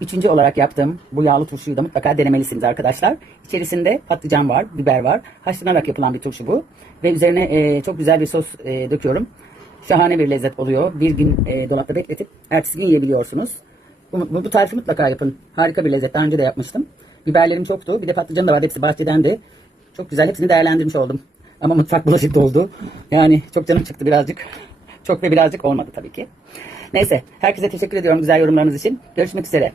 Üçüncü olarak yaptığım bu yağlı turşuyu da mutlaka denemelisiniz arkadaşlar. İçerisinde patlıcan var, biber var. Haşlanarak yapılan bir turşu bu. Ve üzerine çok güzel bir sos döküyorum. Şahane bir lezzet oluyor. Bir gün dolapta bekletip ertesi gün yiyebiliyorsunuz. Bu tarifi mutlaka yapın. Harika bir lezzet. Daha önce de yapmıştım. Biberlerim çoktu. Bir de patlıcan da var. Hepsi bahçeden de. Çok güzel. Hepsini değerlendirmiş oldum. Ama mutfak bulaşık doldu. Yani çok canım çıktı birazcık. Çok ve birazcık olmadı tabii ki. Neyse. Herkese teşekkür ediyorum güzel yorumlarınız için. Görüşmek üzere.